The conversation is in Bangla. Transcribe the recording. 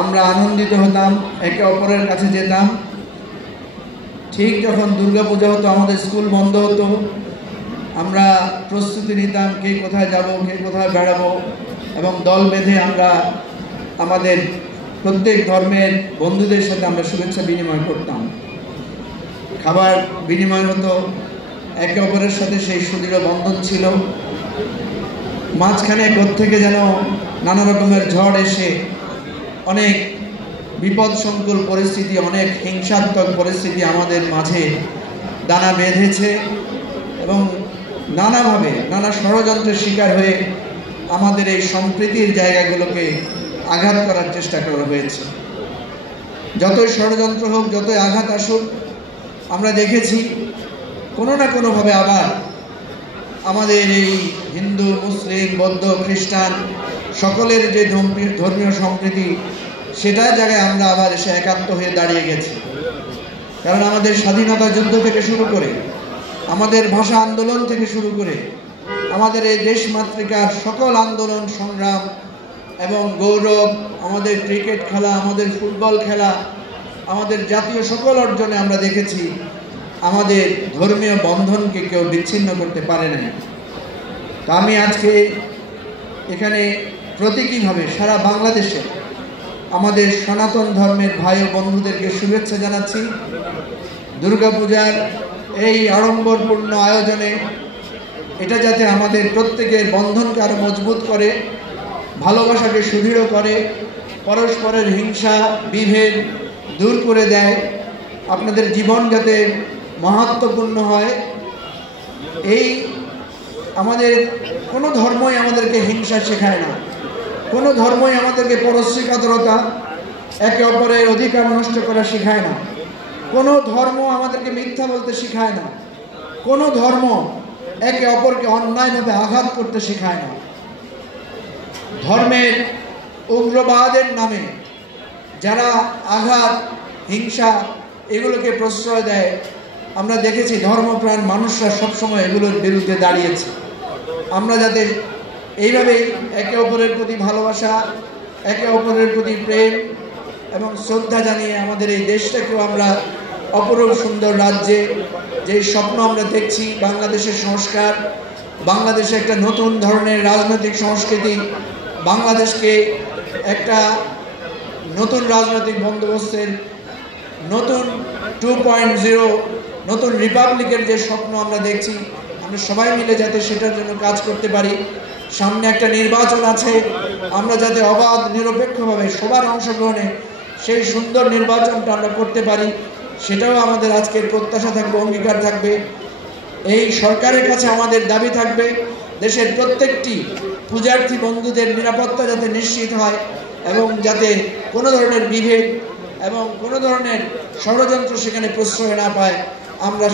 আমরা আনন্দিত হতাম, একে অপরের কাছে যেতাম। ঠিক যখন দুর্গাপূজা হতো, আমাদের স্কুল বন্ধ হতো, আমরা প্রস্তুতি নিতাম কে কোথায় যাব, কে কোথায় বেড়াবো, এবং দল বেঁধে আমরা আমাদের প্রত্যেক ধর্মের বন্ধুদের সাথে আমরা শুভেচ্ছা বিনিময় করতাম। খাবার বিনিময় হতো, একে অপরের সাথে সেই সুদৃঢ় বন্ধন ছিল। মাঝখানে কোত্থেকে যেন নানা রকমের ঝড় এসে অনেক বিপদসংকুল পরিস্থিতি, অনেক হিংসাত্মক পরিস্থিতি আমাদের মাঝে দানা বেঁধেছে এবং নানাভাবে নানা ষড়যন্ত্রের শিকার হয়ে আমাদের এই সম্প্রীতির জায়গাগুলোকে আঘাত করার চেষ্টা করা হয়েছে। যতই ষড়যন্ত্র হোক, যতই আঘাত আসুক, আমরা দেখেছি কোনো না কোনোভাবে আবার আমাদের এই হিন্দু, মুসলিম, বৌদ্ধ, খ্রিস্টান সকলের যে ধর্মীয় সম্প্রীতি, সেটার জায়গায় আমরা আবার এসে একাত্ম হয়ে দাঁড়িয়ে গেছি। কারণ আমাদের স্বাধীনতা যুদ্ধ থেকে শুরু করে, আমাদের ভাষা আন্দোলন থেকে শুরু করে, আমাদের এই দেশমাতৃকার সকল আন্দোলন সংগ্রাম এবং গৌরব, আমাদের ক্রিকেট খেলা, আমাদের ফুটবল খেলা, আমাদের জাতীয় সকল অর্জনে আমরা দেখেছি আমাদের ধর্মীয় বন্ধনকে কেউ বিচ্ছিন্ন করতে পারে না। তো আমি আজকে এখানে প্রতীকীভাবে সারা বাংলাদেশে আমাদের সনাতন ধর্মের ভাই ও বন্ধুদেরকে শুভেচ্ছা জানাচ্ছি। দুর্গাপূজার এই আড়ম্বরপূর্ণ আয়োজনে এটা যাতে আমাদের প্রত্যেকের বন্ধনকে আরও মজবুত করে, ভালোবাসাকে সুদৃঢ় করে, পরস্পরের হিংসা বিভেদ দূর করে দেয়, আপনাদের জীবন যাতে মহত্বপূর্ণ হয়। এই আমাদের কোনো ধর্মই আমাদেরকে হিংসা শেখায় না, কোনো ধর্মই আমাদেরকে পরশ্রীকাতরতা, একে অপরের অধিকার নষ্ট করা শেখায় না, কোনো ধর্ম আমাদেরকে মিথ্যা বলতে শেখায় না, কোনো ধর্ম একে অপরকে অন্যায়ভাবে আঘাত করতে শেখায় না। ধর্মের উগ্রবাদের নামে যারা আঘাত, হিংসা এগুলোকে প্রশ্রয় দেয়, আমরা দেখেছি ধর্মপ্রাণ মানুষরা সবসময় এগুলোর বিরুদ্ধে দাঁড়িয়েছে। আমরা যাতে এইভাবেই একে অপরের প্রতি ভালোবাসা, একে অপরের প্রতি প্রেম এবং শ্রদ্ধা জানিয়ে আমাদের এই দেশটাকেও আমরা অপরূপ সুন্দর রাজ্যে, যে স্বপ্ন আমরা দেখছি, বাংলাদেশের সংস্কার, বাংলাদেশে একটা নতুন ধরনের রাজনৈতিক সংস্কৃতি, বাংলাদেশকে একটা নতুন রাজনৈতিক বন্দোবস্তের নতুন 2.0 নতুন রিপাবলিকের যে স্বপ্ন আমরা দেখছি, আমরা সবাই মিলে যাতে সেটার জন্য কাজ করতে পারি। সামনে একটা নির্বাচন আছে, আমরা যাতে অবাধ নিরপেক্ষভাবে সবার অংশগ্রহণে সেই সুন্দর নির্বাচনটা আমরা করতে পারি, সেটাও আমাদের আজকের প্রত্যাশা থাকবে, অঙ্গীকার থাকবে। এই সরকারের কাছে আমাদের দাবি থাকবে দেশের প্রত্যেকটি পূজার্থী বন্ধুদের নিরাপত্তা যাতে নিশ্চিত হয় এবং যাতে কোনো ধরনের বিভেদ এবং কোনো ধরনের ষড়যন্ত্র সেখানে প্রশ্রয় না পায়। আমরা